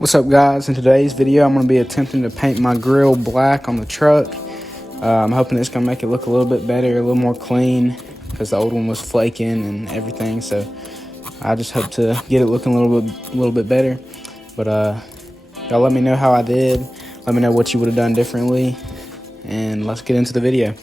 What's up, guys? In today's video I'm going to be attempting to paint my grill black on the truck. I'm hoping it's going to make it look a little bit better, a little more clean, because the old one was flaking and everything. So I just hope to get it looking a little bit better. But y'all let me know how I did. Let me know what you would have done differently, and let's get into the video.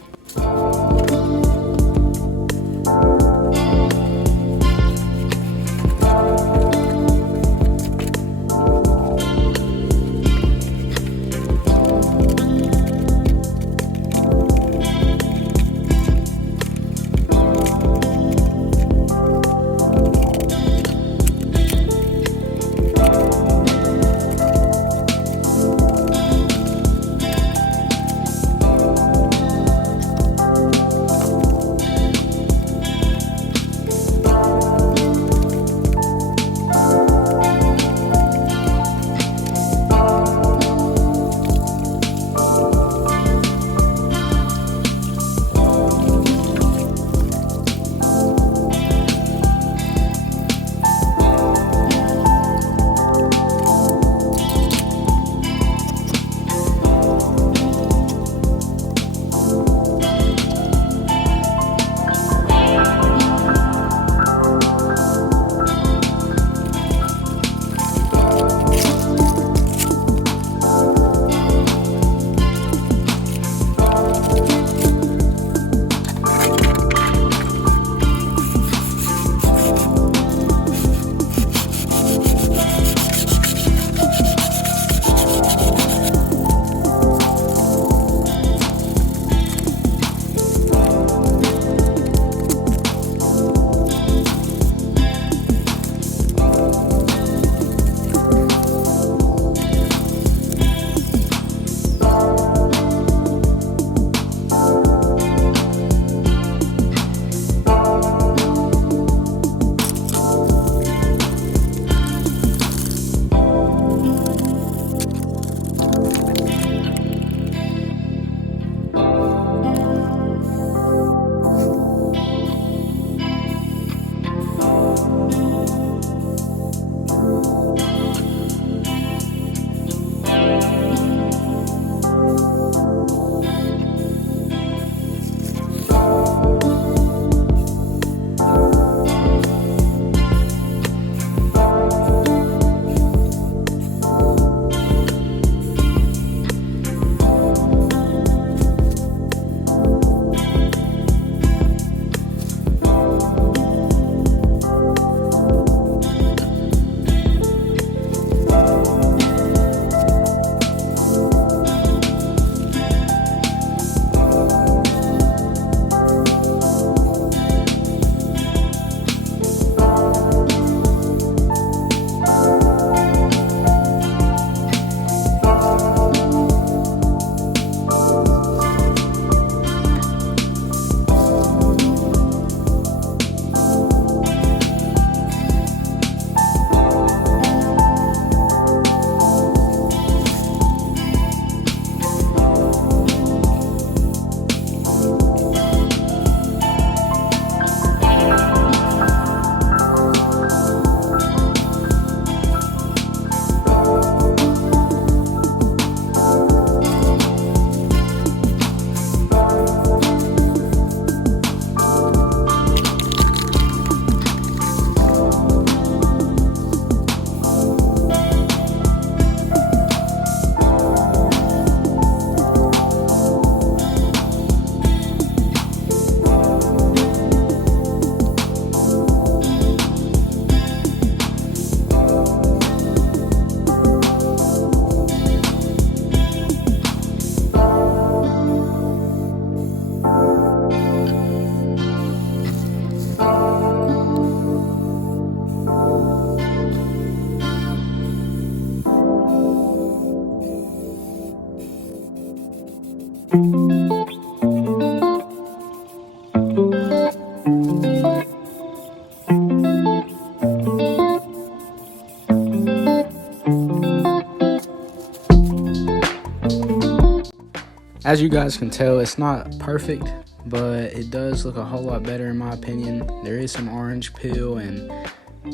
As you guys can tell, it's not perfect, but it does look a whole lot better in my opinion. There is some orange peel and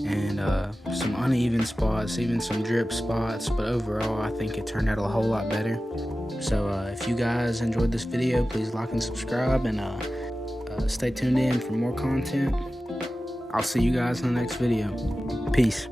and some uneven spots, even some drip spots, but overall I think it turned out a whole lot better. So if you guys enjoyed this video, please like and subscribe, and stay tuned in for more content. I'll see you guys in the next video. Peace.